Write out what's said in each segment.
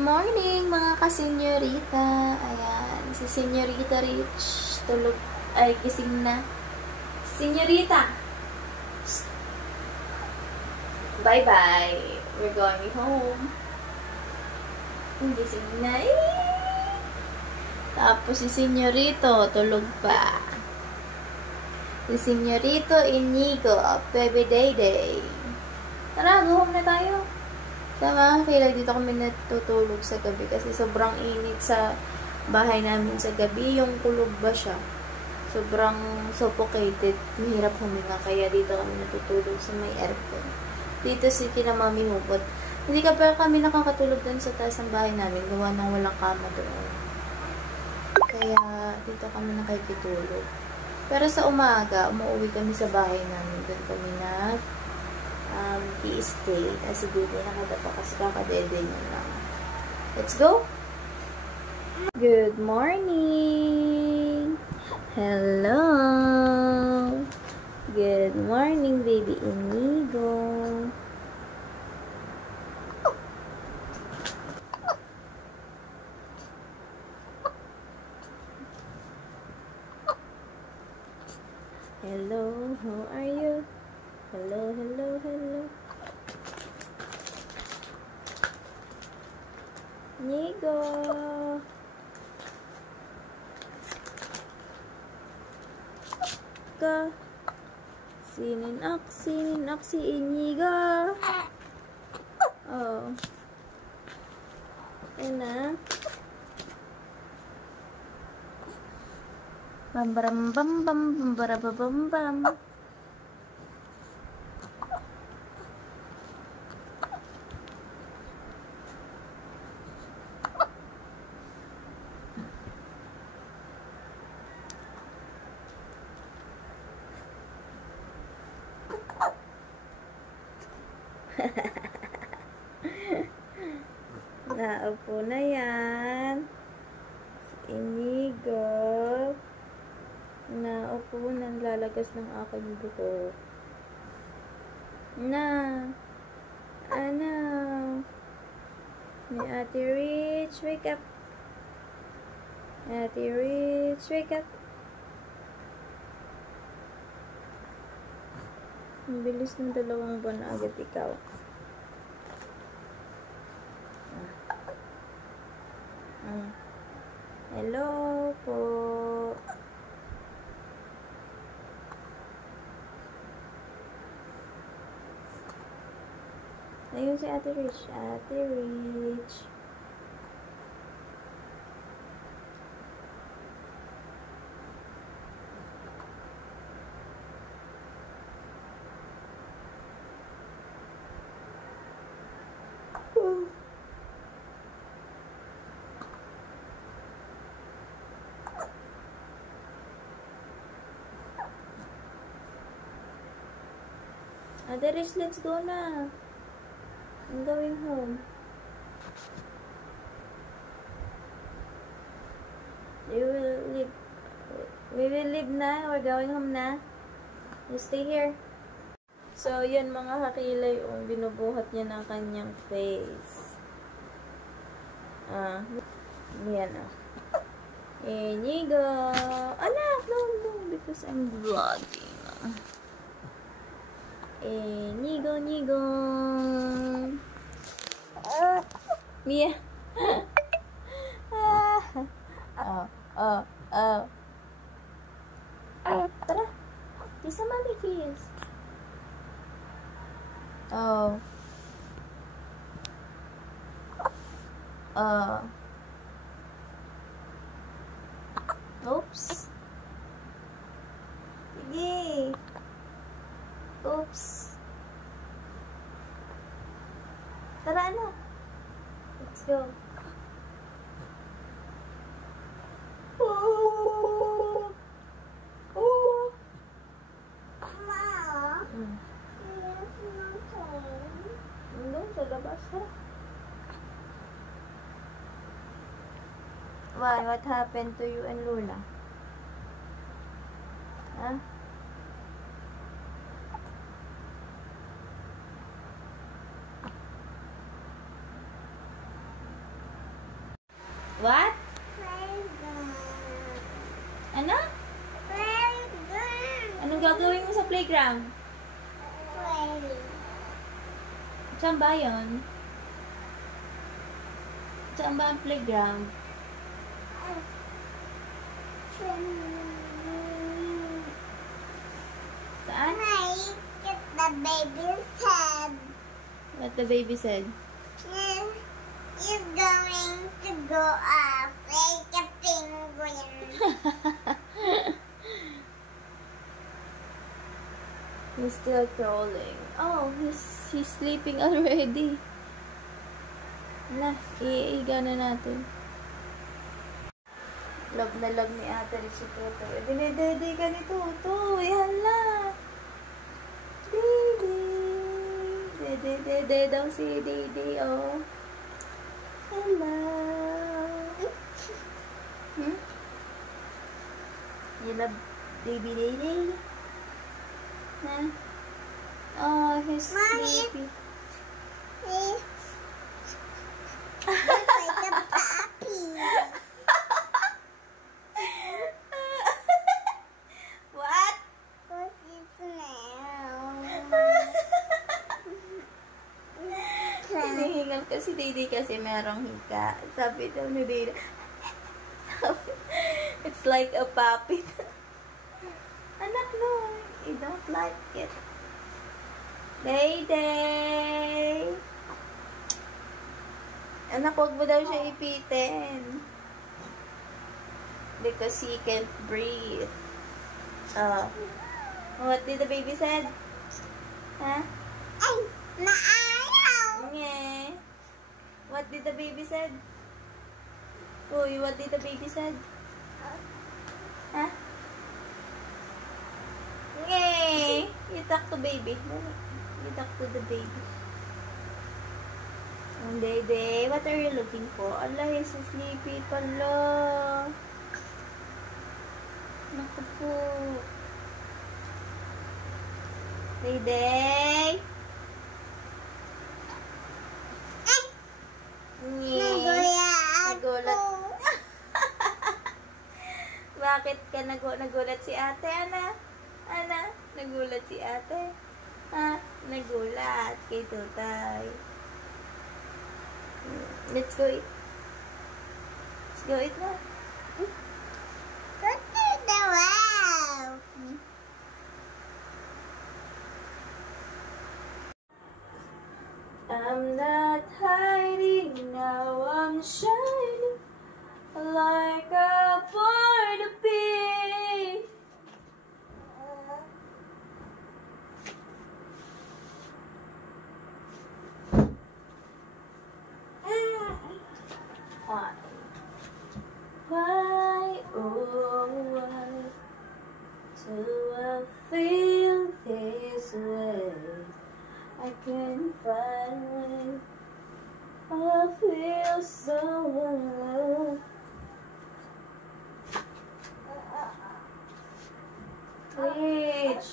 morning mga ka-senyorita. Ayan, si Senyorita Rich tulog, ay gising na. Senyorita! Bye-bye. We're going home. Gising na Tapos si Senyorito tulog pa. Si Senyorito Inigo, Bebe Day Day. Tara, go home na tayo. Sa mga dito kami natutulog sa gabi kasi sobrang init sa bahay namin sa gabi. Yung kulog ba siya? Sobrang suffocated. Mahirap huminga. Kaya dito kami natutulog sa may aircon. Dito si kina Mami Hugot. Hindi ka pa kami nakakatulog dun sa taas ng bahay namin. Gawa ng walang kama doon. Kaya dito kami nakikitulog. Pero sa umaga, umuwi kami sa bahay namin. Doon kami stay kasi dito nakadapa kasi kakadede nyo lang. Let's go! Good morning! Hello! Good morning, baby Inigo! Hello, how are you? Hello, hello, hello. Inigo. Ka. Sininak si Inigo. Oh. Ayan na. Bam bam bam bam bam bam bam. Naupo na yan. Inigo. Naupo na, lalagas ng aking buhok. Na. Ano? Ni Ate Rich, wake up. Ate Rich, wake up. Ang bilis ng 2 buwan na agad ikaw. Hello po. Ayun si Ate Rich. Ate Rich. Ate Rich, let's go na. I'm going home. We will leave na. We're going home na. You stay here. So, yun mga kakilay, binubuhat niya ng kanyang face. Yan Inigo. Anak, no, because I'm vlogging. Inigo. Mia. Tara. Kiss a mommy kiss. Oops. Sige. Oops. Tara, anak. Let's go. Doon sa labas, ha? Why? What happened to you and Luna? Huh? What? Ano? Anong gagawin mo sa playground? Saan ba yun? Saan ba ang playground? Saan? The baby said. What the baby said? He's going to go up like a penguin. He's still crawling. Oh, he's sleeping already. Na, iiga na natin. Love na love ni ate rin si Toto. Dinedede ka ni Toto. Yan na. Dede daw si Dede, oh. Hello. You love baby Dede? Huh? Oh, he's sleepy. He's like a puppy. What? What's his name? Hinihingal kasi Dede kasi merong hika. Sabi daw ni Dede, it's like a puppy. Anak, no. I don't like it. Dede! Anak, huwag mo daw siya ipitin. Because he can't breathe. What did the baby said? Huh? Ay, naayaw! Yeah. What did the baby said? Uy, what did the baby said? Huh? Yay! You talk to baby. You talk to the baby. Dede, what are you looking for? Allah, he's sleepy pala. Naku po. Dede! Nagulat. Bakit ka nagulat si ate, Ana? Ana, nagulat si ate. Ha? Nagulat kay Tutay. Let's go eat. Let's go eat na. Go to the well. I'm not hiding now, I'm shining like a bird to be. Why, oh why do I feel this way? I can't find a way. I feel so alone. Rich.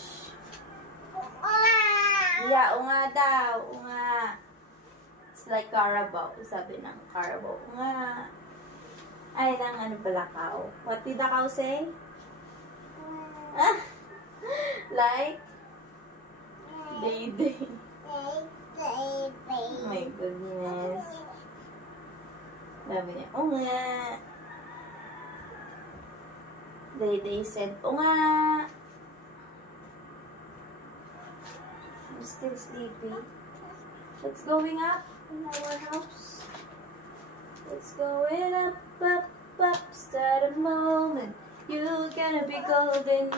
Yeah, unga daw. Unga. It's like Carabao. Sabi ng Carabao. Unga. Ay, ng ano pala cow. What did the cow say? Like? Day. Oh my goodness. Sabi niya, oo nga. Day said, oo nga. I'm still sleepy. What's going up in our house? What's going up, start a moment. You're gonna be golden.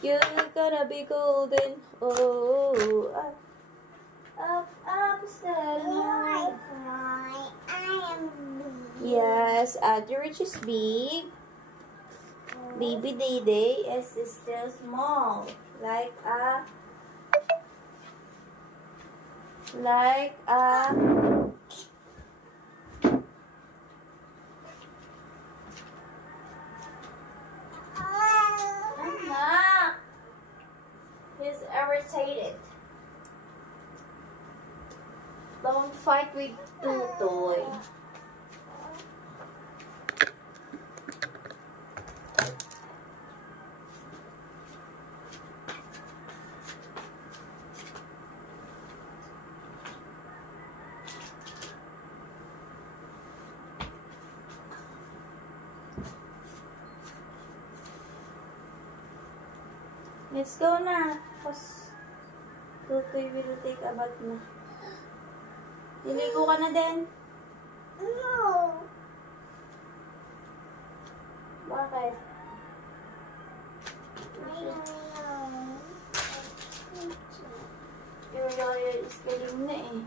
You're gonna be golden. Oh, up, start a moment. I am big. Yes, Rich is big. Baby Dede is still small. Like a he's irritated. Don't fight with Tutoy. Let's go na. Tapos, Tutoy will take a bath na. Liligo ka na din. No. Bakit? Yung Royal is galing na eh.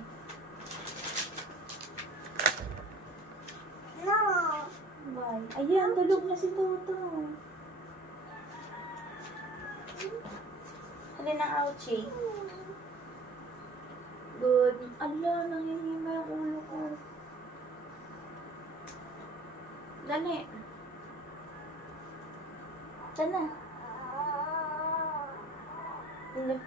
No. Bye. Ayan, tulog na si Toto. Alin ang ouchie? Good. Ala, nangingima yung ulo ko. Dali. Sana. Ano?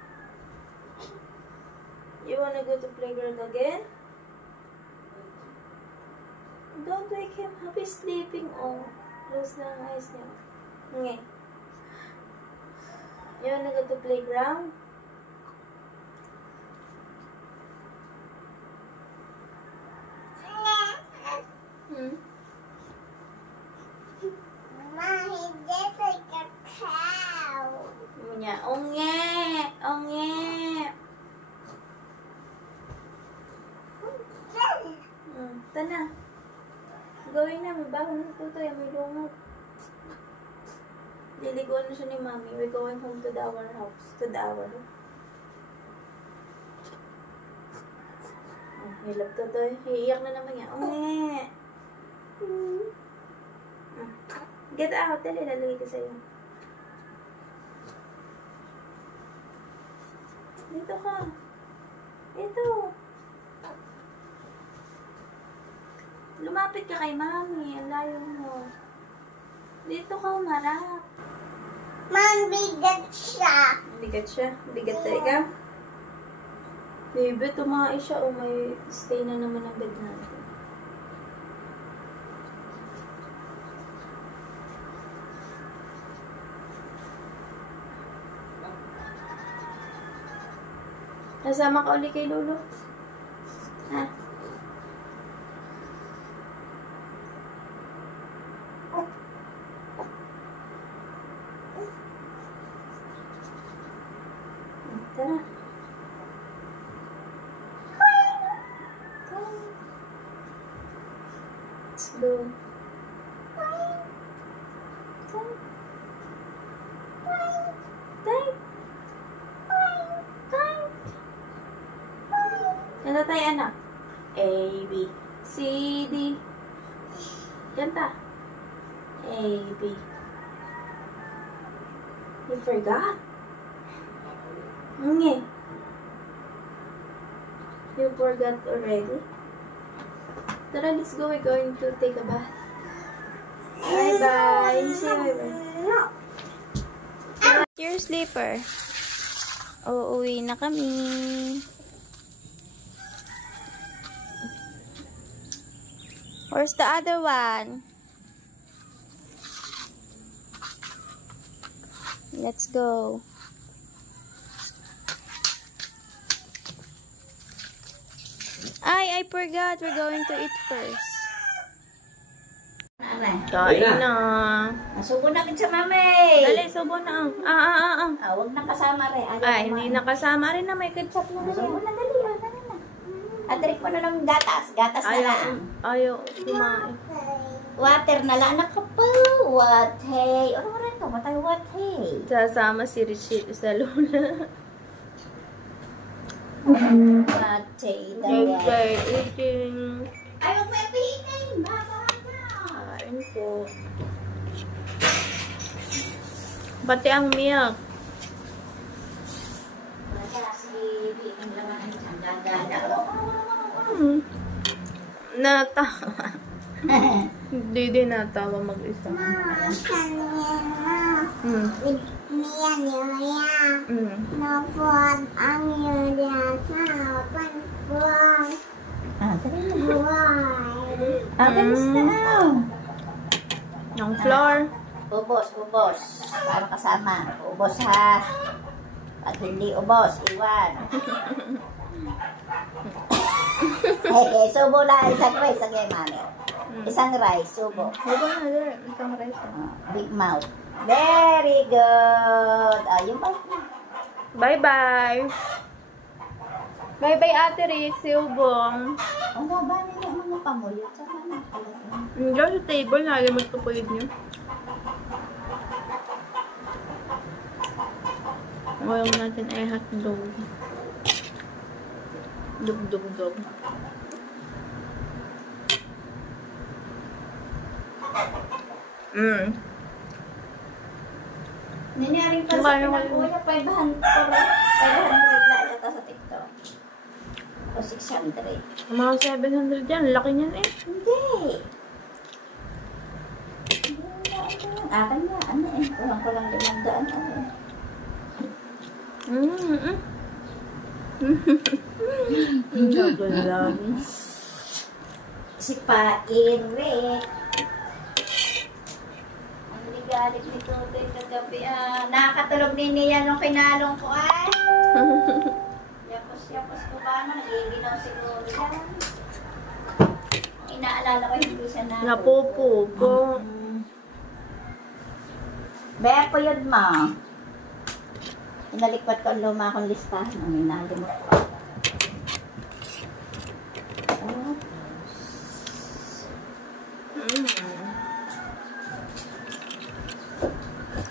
You wanna go to playground again? Don't wake him up. He's sleeping. Oh, close na ang eyes niya. Okay. You wanna go to playground? Hmm? Ma, he's just like a cow. Niya, onge! Onge! Ito na. Gawin na, may bago na tutoy, may lungat. Liliguan na siya ni Mami. We're going home to our house. Oh, hilap tutoy. Iiyak na naman niya. Onge! Get out. Dali, lalagay ko sa'yo. Dito ka. Ito. Lumapit ka kay Mami. Ang layo mo. Dito ka umarap. Mom, bigat siya. Bigat siya? Bigat talaga? Baby, tumae siya. O may stay na naman ang bed natin. Nasama ka uli kay Lolo? Ha? Tara. Let's go. Kanta tayo, anak. A, B, C, D. Kanta. A, B. You forgot? Okay. You forgot already? Tara, let's go. We're going to take a bath. Bye-bye. Say bye-bye. Your sleeper. Uuwi na kami. Where's the other one? Let's go. I forgot. We're going to eat first. Kain na. Nasubo na sa mami. Dali, subo na. Huwag na kasama rin. Hindi nakasama rin na may ketchup na rin. Nasubo na, dali. Dali na. Atrik mo na ng gatas. Gatas na lang. Ayaw, kumain. Water na lang. Anak ka pa. Watay. Ano mo rin ito? Watay, watay. Sasama si Richie sa Lola. Watay. They're eating. Ay, huwag may pihin. Baba na. Kain po. Pati ang milk. Natawa. Hindi din natawa mag-isa. Napod ang yun sa panbuhay. Bilis na. Yung floor. Ubos. Para kasama. Ubos ha. Pag hindi ubos, iwan. Subo na. Isang rice. Sige, mami. Isang rice. Subo. Subo na, dali. Isang rice. Big mouth. Very good. Yung mouth na. Bye-bye. Bye-bye, Ate Rick. Silbong. Ano ba niya mga pamulot? Saan na pala? Diyan sa table, nalimot ko po yun niyo. Ngayon natin ay hotdog. Dug-dug-dug. Nanyaring pa sa pinakuya, 500 na ata sa TikTok. O 600. Mga 700 yan. Laki niyan eh. Hindi. Akin nga, ano eh. Kulang-kulang 500 ano eh. Si Paire. Ang ligalit ni Tutoy kagabi. Nakakatulog din niya nung kinalong ko ay. Yapos ko ba? Nagiginaw siguro yan. Inaalala ko hindi siya na. Napupugo. Bea po yun ma. Inalikwat ko ang luma akong listahan. Ang inalimot ko.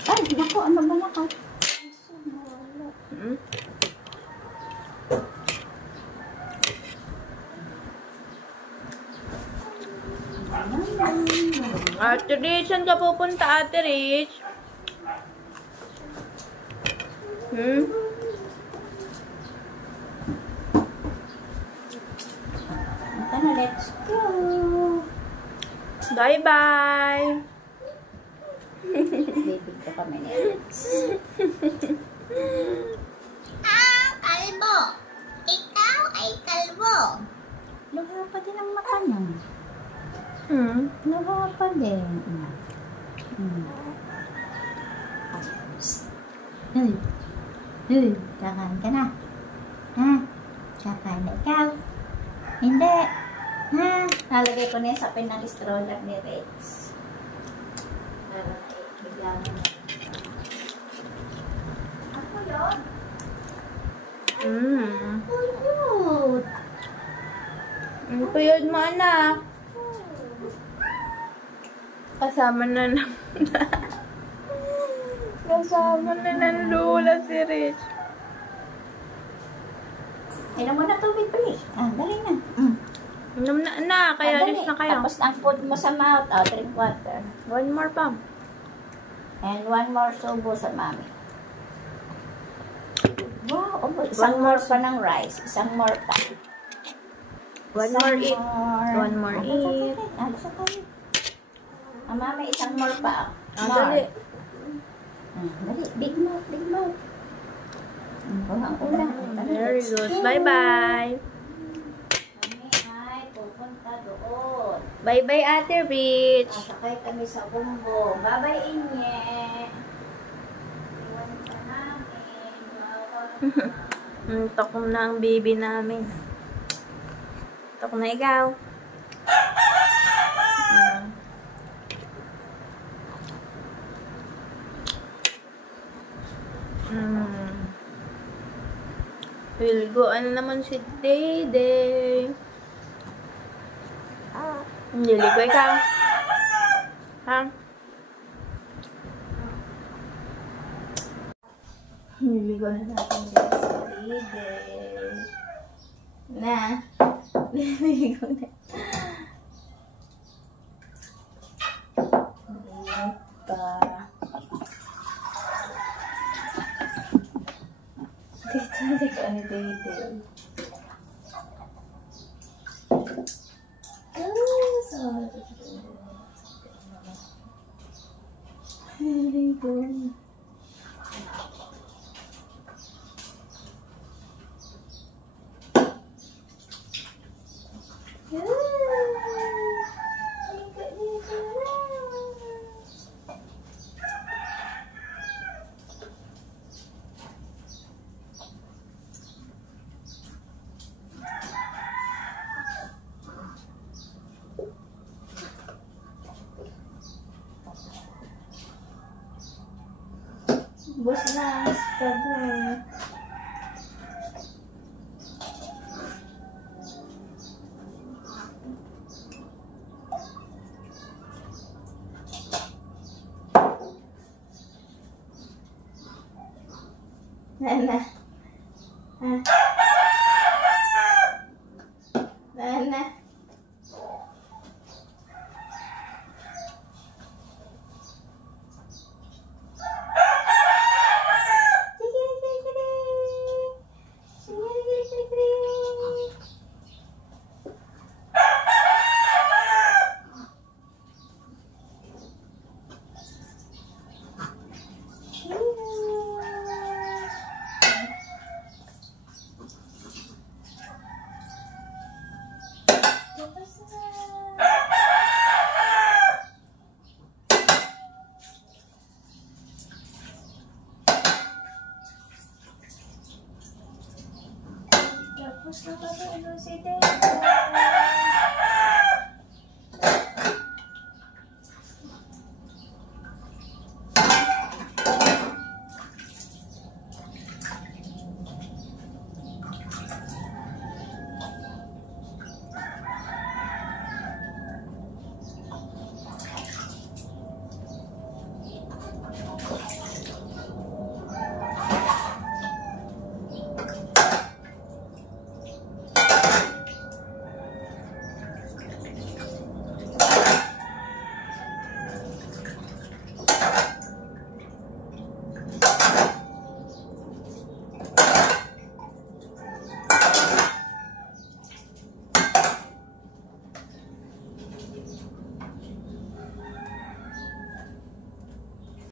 Ay, naku, ano ba na ka? Ate Rich, saan ka pupunta, Ate Rich? Ito na, let's go. Bye-bye. Bibig ko kami ni Alex. Kalbo! Ikaw ay kalbo! Luha pa din ang mata niya. Luha pa din. Kakain ka na. Ha? Kakain na ikaw. Hindi. Ha? Nalagay ko na sa pinang stroller ni Rex. Bigyan mo na. Ako yun? Puyod. Puyod mo, anak. Kasama na ng kasama na ng lula si Rich. Inom mo na tubig, please. Dali na. Inom na, anak. Kaya alis na kayo. Tapos ang food mo sa mouth. Drink water. One more pa. And one more subo sa mami. Wow, isang One more more pa ng rice. Isang more pa. One more eat. One more eat. Basta tayo. Mami, isang more pa. Dali. Dali. Big mouth, big mouth. Ulang. Very good. Bye-bye. Kami ay pupunta doon. Bye-bye, Ate Rich. Sasakay kami sa bumbo. Bye-bye, Inye. Iwan ka namin. Takom na ang baby namin. Takom na ikaw. Pilgoan naman si Dede. Niligo ikaw. Ha? Niligo na natin si Dede. Na. Niligo na. Dito ko ni Dede. Very good. Bus na, sabon. Na.